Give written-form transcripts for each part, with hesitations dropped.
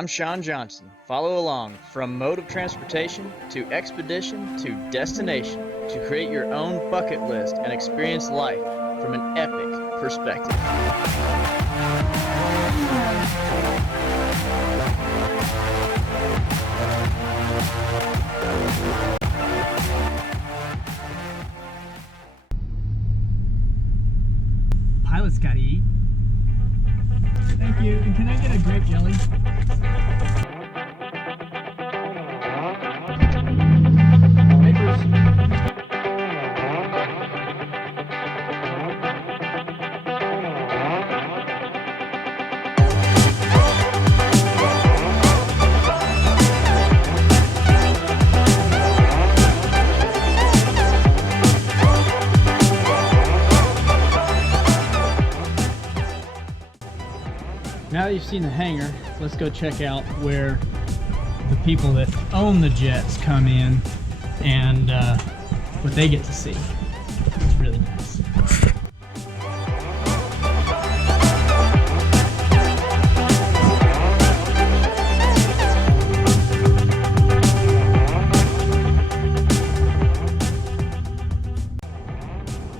I'm Sean Johnson. Follow along from mode of transportation to expedition to destination to create your own bucket list and experience life from an epic perspective. Pilot's gotta eat. Thank you. And can I get a grape jelly? Now that you've seen the hangar, let's go check out where the people that own the jets come in and what they get to see. It's really nice.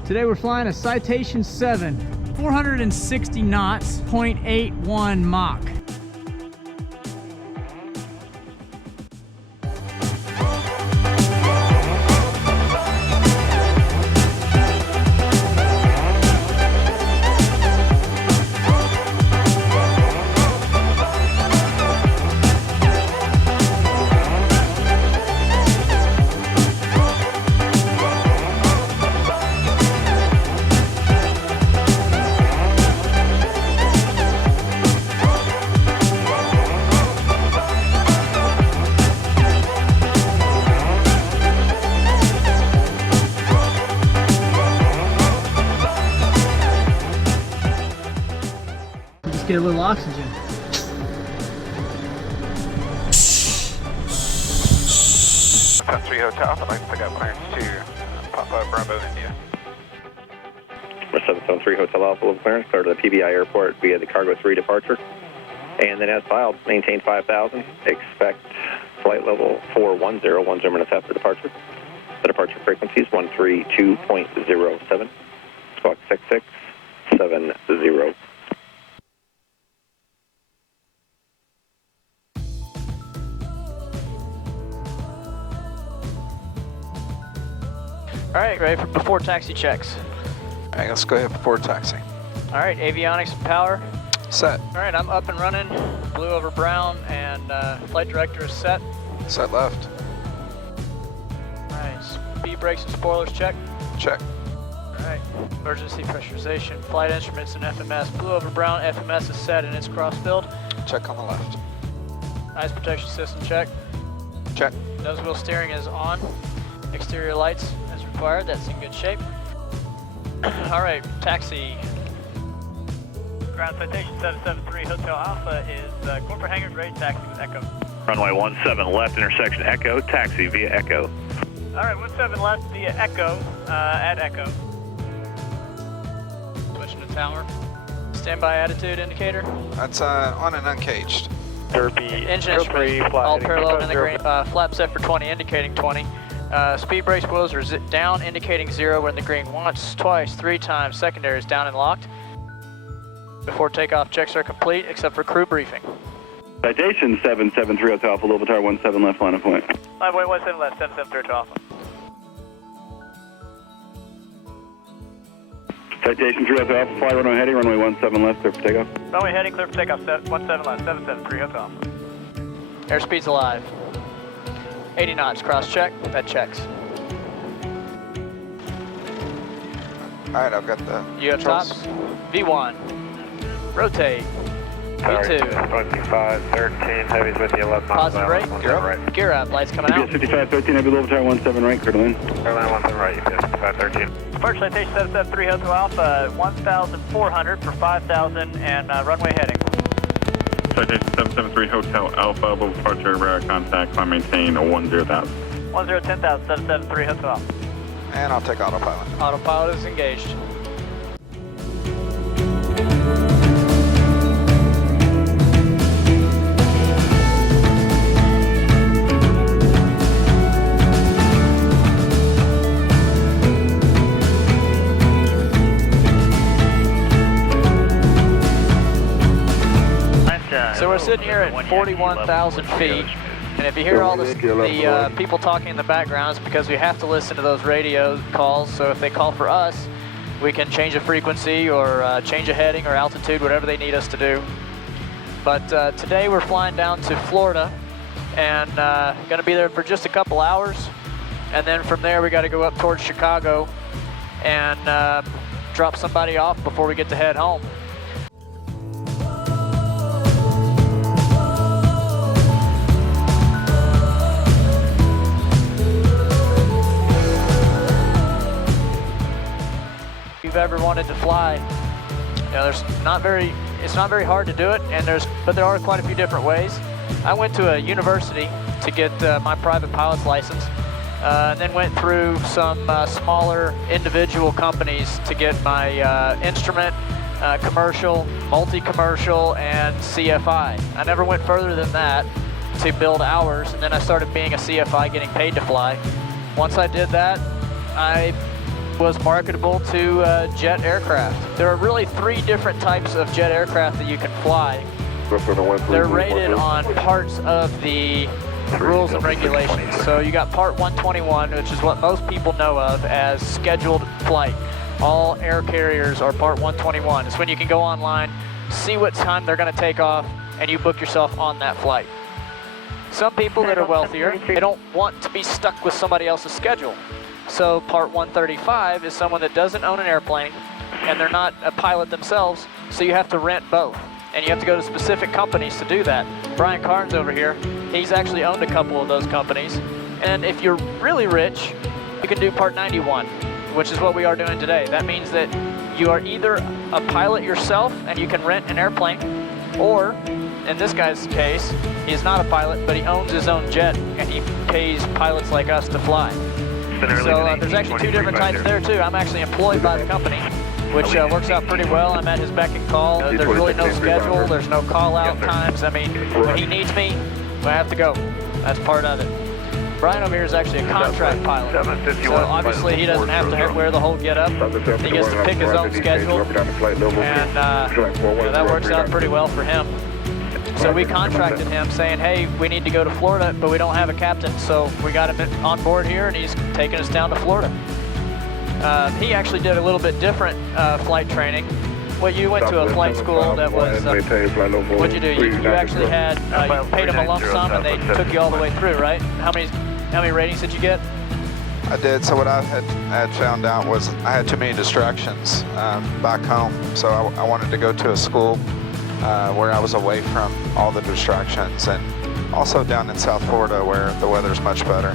Today we're flying a Citation 7. 460 knots, 0.81 Mach. Get a little oxygen. Top 3 Hotel, I'd like to pick up clearance to Papa Bravo, India. 773 Hotel Alpha, level clearance, clear to the PBI airport via the Cargo 3 departure. And then as filed, maintain 5,000, expect flight level 410, 10 minutes after departure. The departure frequency is 132.07, squawk 6670. All right, ready for before taxi checks. All right, let's go ahead before taxi. All right, avionics and power. Set. All right, I'm up and running. Blue over brown, and flight director is set. Set left. All right, speed brakes and spoilers check. Check. All right, emergency pressurization, flight instruments and FMS. Blue over brown, FMS is set and it's cross-filled. Check on the left. Ice protection system check. Check. Nose wheel steering is on. Exterior lights as required, that's in good shape. All right, taxi. Ground Citation 773 Hotel Alpha is corporate hangar grade, taxi with Echo. Runway 17 left, intersection Echo, taxi via Echo. All right, 17 left via Echo, at Echo. Switching to tower. Standby attitude indicator. That's on and uncaged. Derby. Engine instruments all parallel in the green. Flap set for 20, indicating 20. Speed brakes wheels are down, indicating 0 when the green. Once, twice, 3 times. Secondary is down and locked. Before takeoff, checks are complete except for crew briefing. Citation 773 Hotel Alpha, level tower 17 left, line of point. Runway 17 left, 773 Hotel Alpha. Citation 3 Hotel Alpha, fly runway heading, runway 17 left, clear for takeoff. Runway heading, clear for takeoff, 17 left, 773 Hotel Alpha. Airspeed's alive. 80 knots, cross check, that checks. All right, I've got the You have controls. tops. V1. Rotate. V2. 2513, heavy's with you, 11 miles Positive rate. Gear up. Gear up, lights coming out. 5513, heavy level tower 17 right, clear to land. Airline 17 right, UPS 5513. Departure Citation 773 Hotel Alpha, 1,400 for 5,000 and runway heading. Citation 773 Hotel Alpha, level departure, radar contact, climb maintain 10,000. 10,000, 773 Hotel Alpha. And I'll take autopilot. Autopilot is engaged. at 41,000 feet. And if you hear all the people talking in the background, it's because we have to listen to those radio calls. So if they call for us, we can change a frequency or change a heading or altitude, whatever they need us to do. But today we're flying down to Florida and gonna be there for just a couple hours. And then from there we gotta go up towards Chicago and drop somebody off before we get to head home. If you've ever wanted to fly, you know, it's not very hard to do it, but there are quite a few different ways. I went to a university to get my private pilot's license, and then went through some smaller individual companies to get my instrument, commercial, multi-commercial, and CFI. I never went further than that to build hours, and then I started being a CFI, getting paid to fly. Once I did that, I was marketable to jet aircraft. There are really 3 different types of jet aircraft that you can fly. They're rated on parts of the rules and regulations. So you got Part 121, which is what most people know of as scheduled flight. All air carriers are Part 121. It's when you can go online, see what time they're going to take off, and you book yourself on that flight. Some people that are wealthier, they don't want to be stuck with somebody else's schedule. So Part 135 is someone that doesn't own an airplane and they're not a pilot themselves, so you have to rent both. And you have to go to specific companies to do that. Brian Carnes over here, he's actually owned a couple of those companies. And if you're really rich, you can do Part 91, which is what we are doing today. That means that you are either a pilot yourself and you can rent an airplane, or in this guy's case, he's not a pilot, but he owns his own jet and he pays pilots like us to fly. So there's actually 2 different types there too. I'm actually employed by the company, which works out pretty well. I'm at his beck and call. There's really no schedule. There's no call out times. I mean, when he needs me, I have to go. That's part of it. Brian over here is actually a contract pilot. So obviously he doesn't have to wear the whole get-up. He gets to pick his own schedule. And that works out pretty well for him. So we contracted him saying, hey, we need to go to Florida, but we don't have a captain. So we got him on board here and he's taking us down to Florida. He actually did a little bit different flight training. Well, you went to a flight school that was, what'd you do? You actually had, you paid them a lump sum and they took you all the way through, right? How many ratings did you get? I did. So what I had found out was I had too many distractions back home. So I wanted to go to a school where I was away from all the distractions, and also down in South Florida where the weather's much better.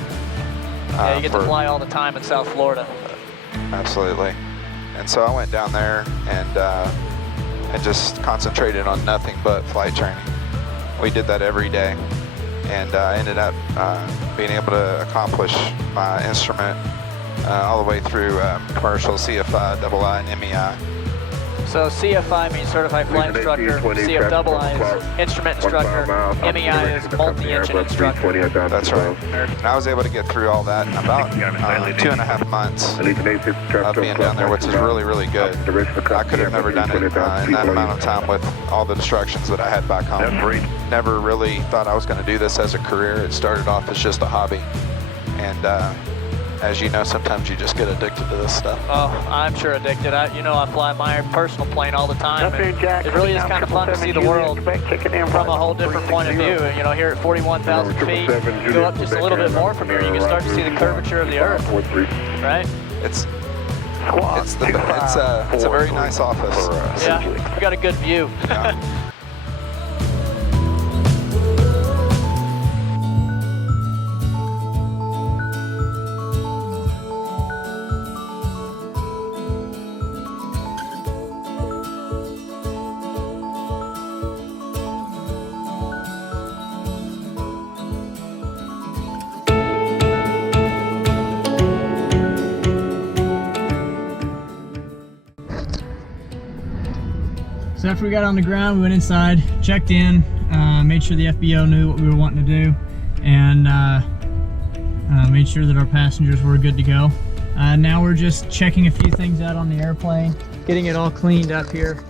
Yeah, you get to fly all the time in South Florida. Absolutely. And so I went down there and just concentrated on nothing but flight training. We did that every day, and I ended up being able to accomplish my instrument all the way through commercial, CFI, II, and MEI. So CFI means Certified Flight Instructor, CFII is Instrument Instructor, MEI is Multi-Engine Instructor. That's right. And I was able to get through all that in about 2.5 months of being down there, which is really, really good. I could have never done it in that amount of time with all the distractions that I had back home. Never really thought I was going to do this as a career. It started off as just a hobby. And as you know, sometimes you just get addicted to this stuff. Oh, I'm sure addicted. I fly my personal plane all the time. And it really is kind of fun to see the world from a whole different point of view. You know, here at 41,000 feet, you go up just a little bit more from here, you can start to see the curvature of the Earth, right? It's a very nice office. Yeah, we got a good view. Yeah. So after we got on the ground, we went inside, checked in, made sure the FBO knew what we were wanting to do, and made sure that our passengers were good to go. Now we're just checking a few things out on the airplane, getting it all cleaned up here,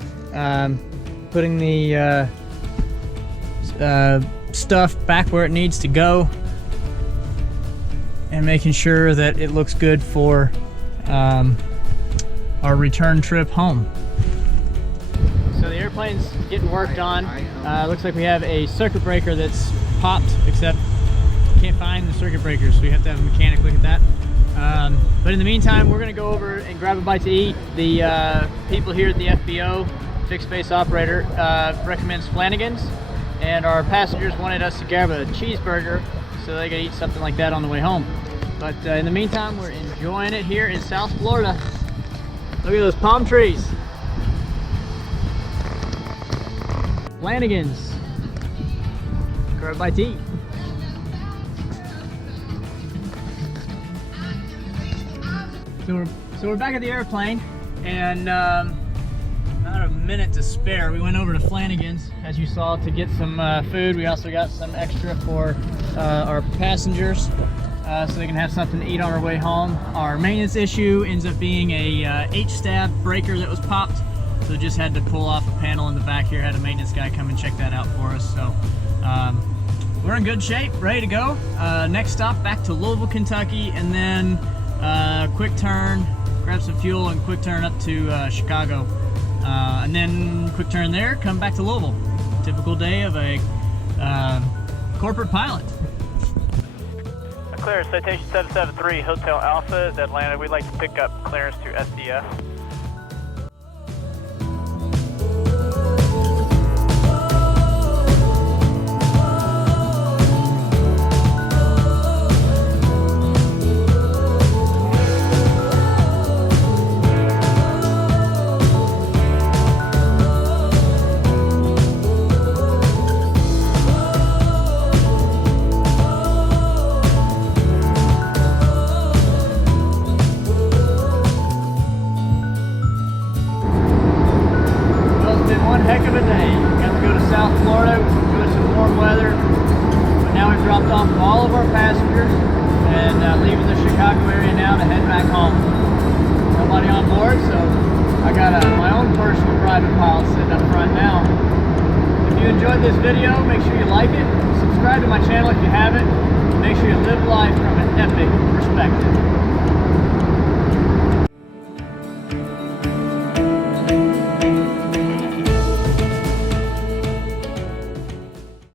putting the stuff back where it needs to go, and making sure that it looks good for our return trip home. So the airplane's getting worked on. Looks like we have a circuit breaker that's popped, except can't find the circuit breaker, so we have to have a mechanic look at that. But in the meantime, we're gonna go over and grab a bite to eat. The people here at the FBO, fixed base operator, recommends Flanagan's, and our passengers wanted us to grab a cheeseburger so they could eat something like that on the way home. But in the meantime, we're enjoying it here in South Florida. Look at those palm trees. Flanagan's. Grab a bite to eat. So we're back at the airplane, and not a minute to spare. We went over to Flanagan's, as you saw, to get some food. We also got some extra for our passengers, so they can have something to eat on our way home. Our maintenance issue ends up being a H-stab breaker that was popped, so just had to pull off a panel in the back here. Had a maintenance guy come and check that out for us. So we're in good shape, ready to go. Next stop, back to Louisville, Kentucky, and then quick turn, grab some fuel, and quick turn up to Chicago, and then quick turn there, come back to Louisville. Typical day of a corporate pilot. Clear, Citation 773, Hotel Alpha, Atlanta. We'd like to pick up clearance to SDF. Heck of a day. Got to go to South Florida, enjoy some warm weather. But now we've dropped off all of our passengers and leaving the Chicago area now to head back home. Nobody on board, so I got my own personal private pilot sitting up front now. If you enjoyed this video, make sure you like it. Subscribe to my channel if you haven't. Make sure you live life from an epic